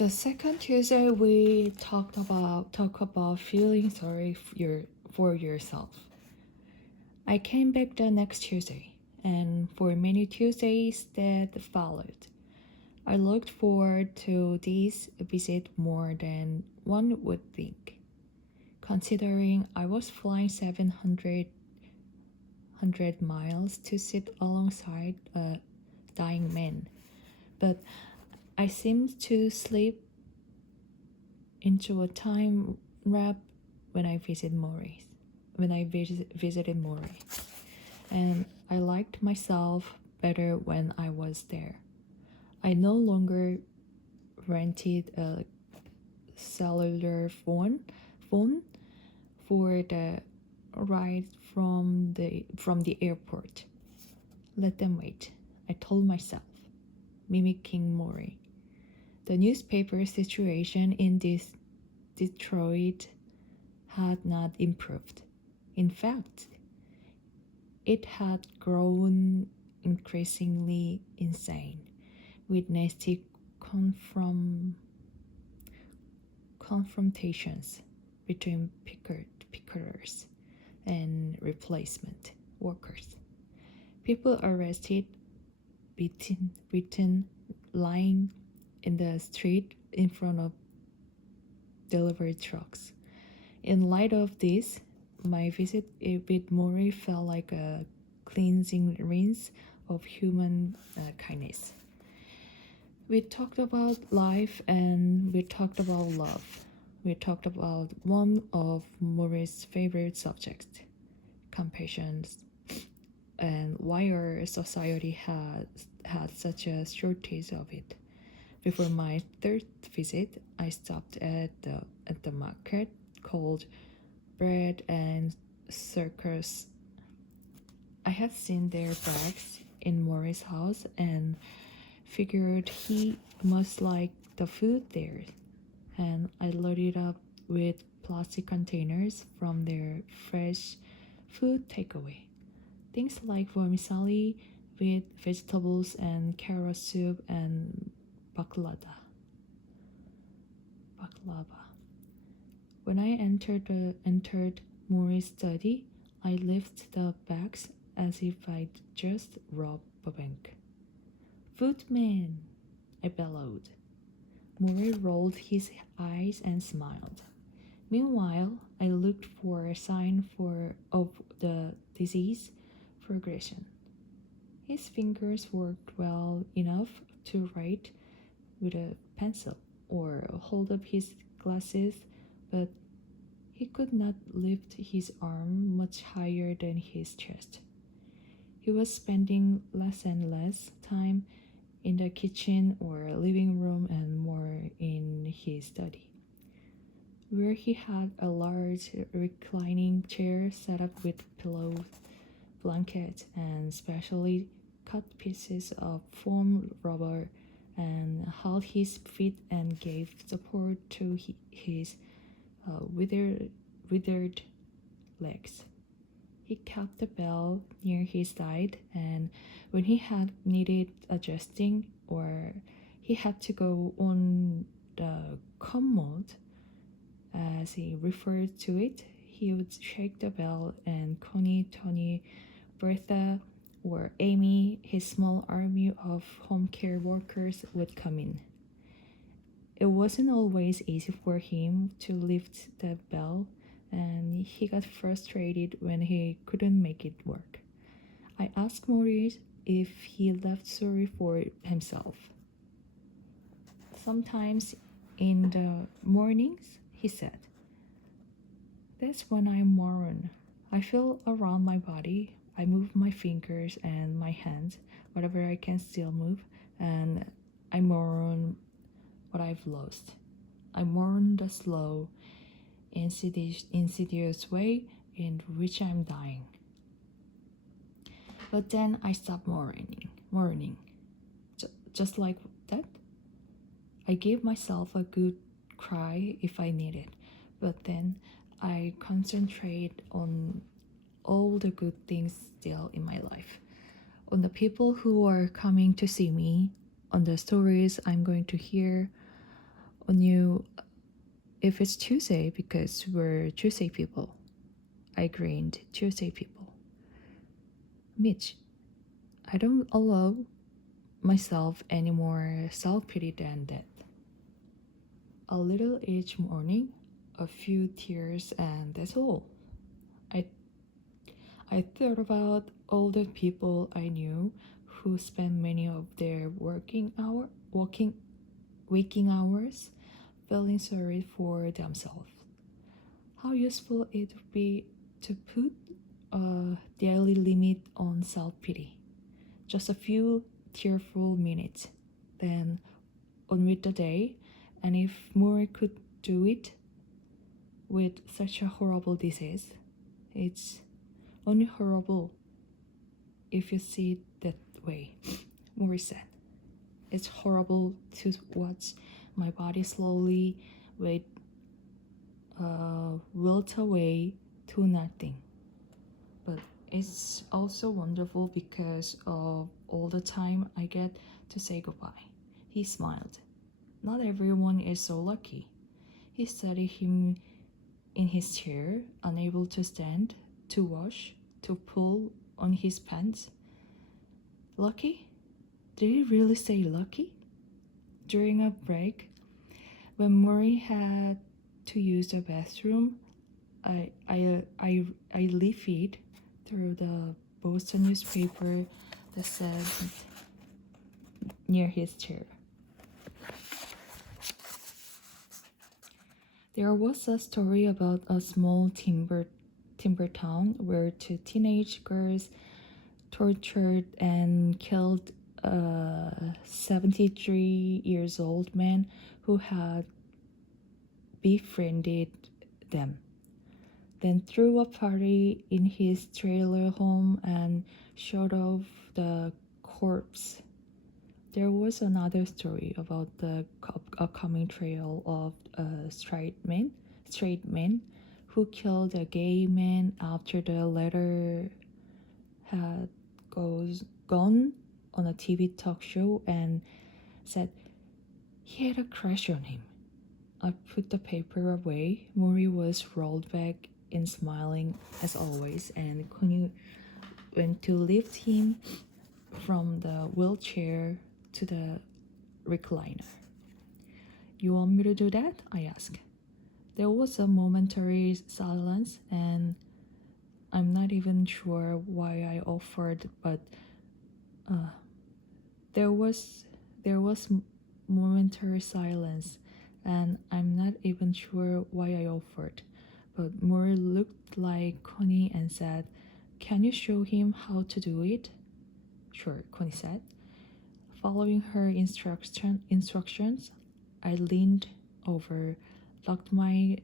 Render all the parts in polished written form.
The second Tuesday we talk about feeling sorry for yourself. I came back the next Tuesday, and for many Tuesdays that followed, I looked forward to this visit more than one would think, considering I was flying 700 miles to sit alongside a dying man. But I seemed to slip into a time wrap when I visited Morrie. And I liked myself better when I was there. I no longer rented a cellular phone for the ride from the airport. Let them wait, I told myself, mimicking Morrie. The newspaper situation in Detroit had not improved. In fact, it had grown increasingly insane, with nasty confrontations between pickers and replacement workers. People arrested, beaten, lying in the street in front of delivery trucks. In light of this, my visit with Morrie felt like a cleansing rinse of human kindness. We talked about life and we talked about love. We talked about one of Morrie's favorite subjects, compassion, and why our society has had such a shortage of it. Before my third visit, I stopped at the market called Bread and Circus. I had seen their bags in Morrie's house and figured he must like the food there. And I loaded up with plastic containers from their fresh food takeaway. Things like vermicelli with vegetables and carrot soup and baklava. When I entered Morrie's study, I lifted the bags as if I'd just robbed a bank. "Footman!" I bellowed. Morrie rolled his eyes and smiled. Meanwhile, I looked for a sign of the disease progression. His fingers worked well enough to write with a pencil or hold up his glasses, but he could not lift his arm much higher than his chest. He was spending less and less time in the kitchen or living room and more in his study, where he had a large reclining chair set up with pillows, blankets, and specially cut pieces of foam rubber, and held his feet and gave support to his withered legs. He kept the bell near his side, and when he had needed adjusting or he had to go on the commode, as he referred to it, he would shake the bell and Connie, Tony, Bertha, or Amy, his small army of home care workers, would come in. It wasn't always easy for him to lift the bell, and he got frustrated when he couldn't make it work. I asked Maurice if he left sorry for himself. "Sometimes in the mornings," he said. "That's when I moron. I feel around my body. I move my fingers and my hands, whatever I can still move, and I mourn what I've lost. I mourn the slow, insidious way in which I'm dying. But then I stopped mourning. Just like that. I gave myself a good cry if I need it, but then I concentrate on all the good things still in my life, on the people who are coming to see me, on the stories I'm going to hear, if it's Tuesday, because we're Tuesday people. I grinned. Tuesday people. Mitch, I don't allow myself any more self-pity than that. A little each morning, a few tears, and that's all. I thought about all the people I knew who spent many of their waking hours feeling sorry for themselves. How useful it would be to put a daily limit on self-pity. Just a few tearful minutes, then on with the day. And if Morrie could do it with such a horrible disease, it's only horrible if you see it that way. Morrie said, it's horrible to watch my body slowly wilt away to nothing. But it's also wonderful because of all the time I get to say goodbye. He smiled. Not everyone is so lucky. He studied him in his chair, unable to stand, to wash, to pull on his pants. Lucky? Did he really say lucky? During a break, when Morrie had to use the bathroom, I leafed through the Boston newspaper that said near his chair. There was a story about a small timber town where two teenage girls tortured and killed a 73 years old man who had befriended them, then threw a party in his trailer home and showed off the corpse. There was another story about the upcoming trial of a straight man who killed a gay man after the latter had gone on a TV talk show and said he had a crush on him. I put the paper away. Morrie was rolled back and smiling as always, and Connie went to lift him from the wheelchair to the recliner. You want me to do that? I asked. There was a momentary silence, and I'm not even sure why I offered, but there was momentary silence, and I'm not even sure why I offered. But Morrie looked like Connie and said, "Can you show him how to do it?" "Sure," Connie said. Following her instructions, I leaned over, locked my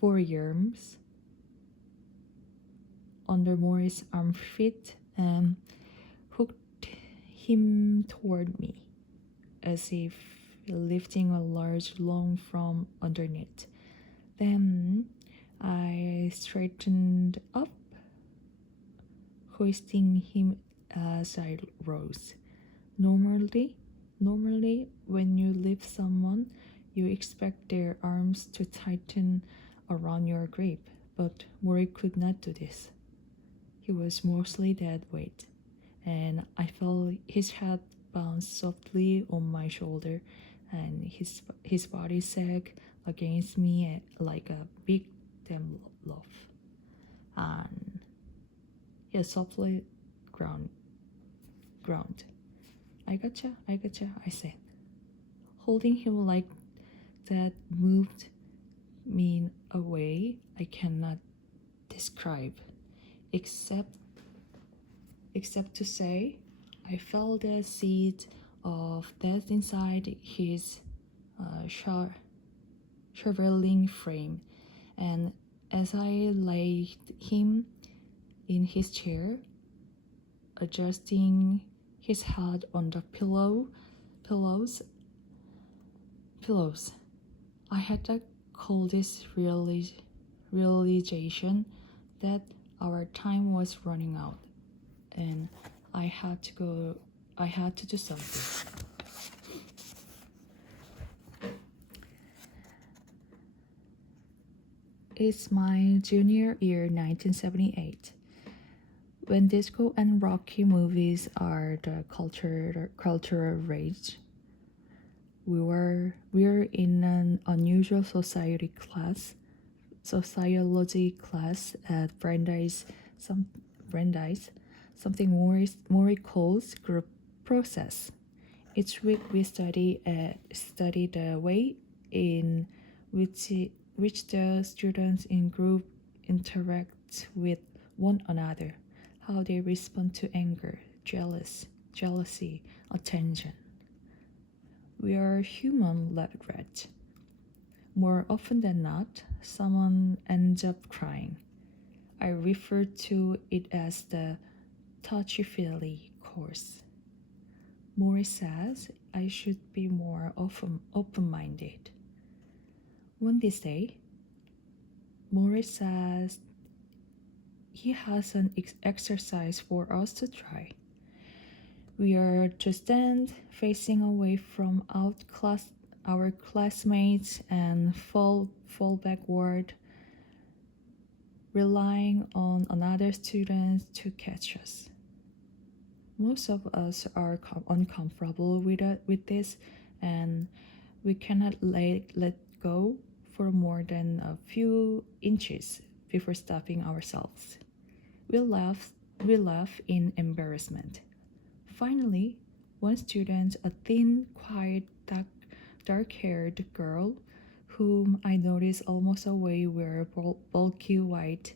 forearms under Morrie's armpit and hooked him toward me, as if lifting a large lung from underneath. Then I straightened up, hoisting him as I rose. Normally, when you lift someone, you expect their arms to tighten around your grip, but Morrie could not do this. He was mostly dead weight, and I felt his head bounce softly on my shoulder, and his body sag against me like a big damn loaf. And he softly ground. I gotcha, I said. Holding him like that moved me in a way I cannot describe, except to say I felt the seed of death inside his shriveling frame, and as I laid him in his chair, adjusting his head on the pillows, I had the coldest realization that our time was running out, and I had to do something. It's my junior year, 1978. When disco and rocky movies are the cultural rage, we're in an unusual sociology class at Brandeis, something Morrie calls group process. Each week we study the way in which the students in group interact with one another, how they respond to anger, jealousy, attention. We are human regret. More often than not, someone ends up crying. I refer to it as the touchy-feely course. Morrie says I should be more open-minded. One this day, Morrie says he has an exercise for us to try. We are to stand facing away from our classmates and fall backward, relying on another student to catch us. Most of us are uncomfortable with this, and we cannot let go for more than a few inches before stopping ourselves. We laugh in embarrassment. Finally, one student, a thin, quiet, dark-haired girl, whom I noticed almost away, wear bulky white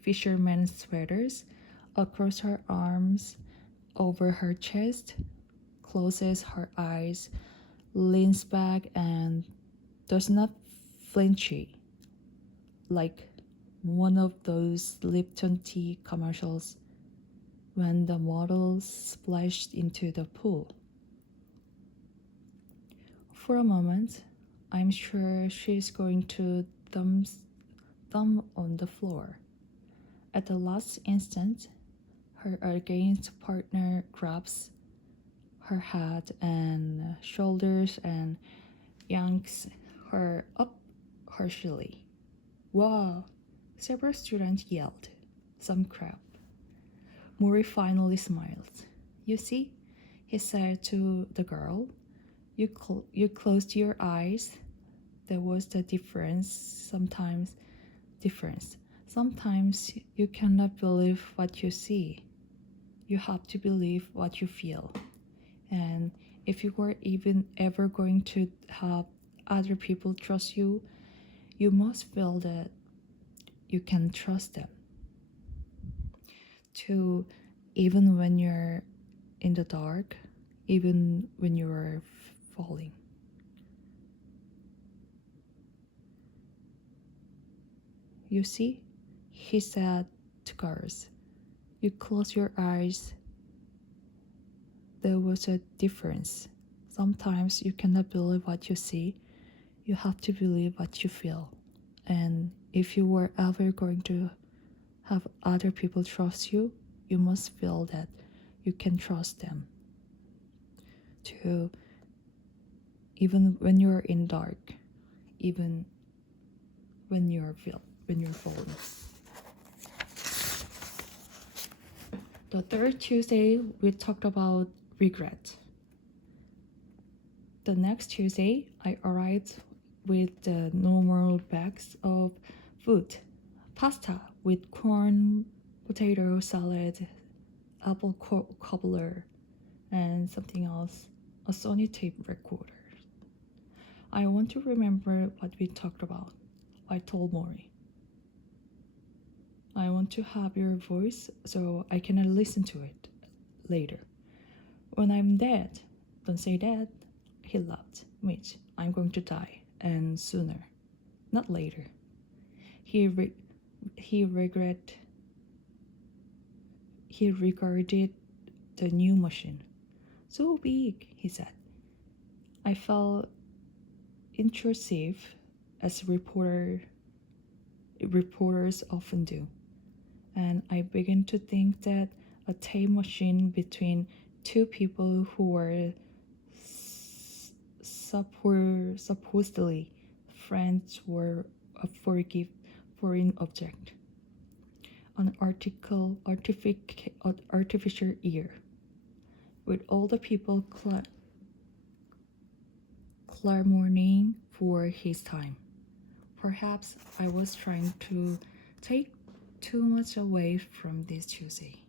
fisherman's sweaters across her arms, over her chest, closes her eyes, leans back, and does not flinchy, like one of those Lipton tea commercials when the models splashed into the pool. For a moment, I'm sure she's going to thumb on the floor. At the last instant, her against partner grabs her head and shoulders and yanks her up harshly. Wow! Several students yelled. Some crap. Morrie finally smiled. You see, he said to the girl, you closed your eyes. There was the difference. Sometimes you cannot believe what you see. You have to believe what you feel. And if you are even ever going to have other people trust you, you must feel that you can trust them. To even when you're in the dark, even when you're falling. You see, he said to girls, you close your eyes. There was a difference. Sometimes you cannot believe what you see. You have to believe what you feel. And if you were ever going to have other people trust you, you must feel that you can trust them. To even when you're in dark, even when you're falling. The third Tuesday, we talked about regret. The next Tuesday, I arrived with the normal bags of food, pasta with corn, potato salad, apple cobbler, and something else, a Sony tape recorder. I want to remember what we talked about, I told Morrie. I want to have your voice so I can listen to it later. When I'm dead, don't say that. He laughed. Mitch, I'm going to die, and sooner, not later. He regarded the new machine. So big, he said. I felt intrusive, as reporters often do. And I began to think that a tape machine between two people who were supposedly friends were a foreign object, an artificial ear, with all the people clamoring for his time. Perhaps I was trying to take too much away from this Tuesday.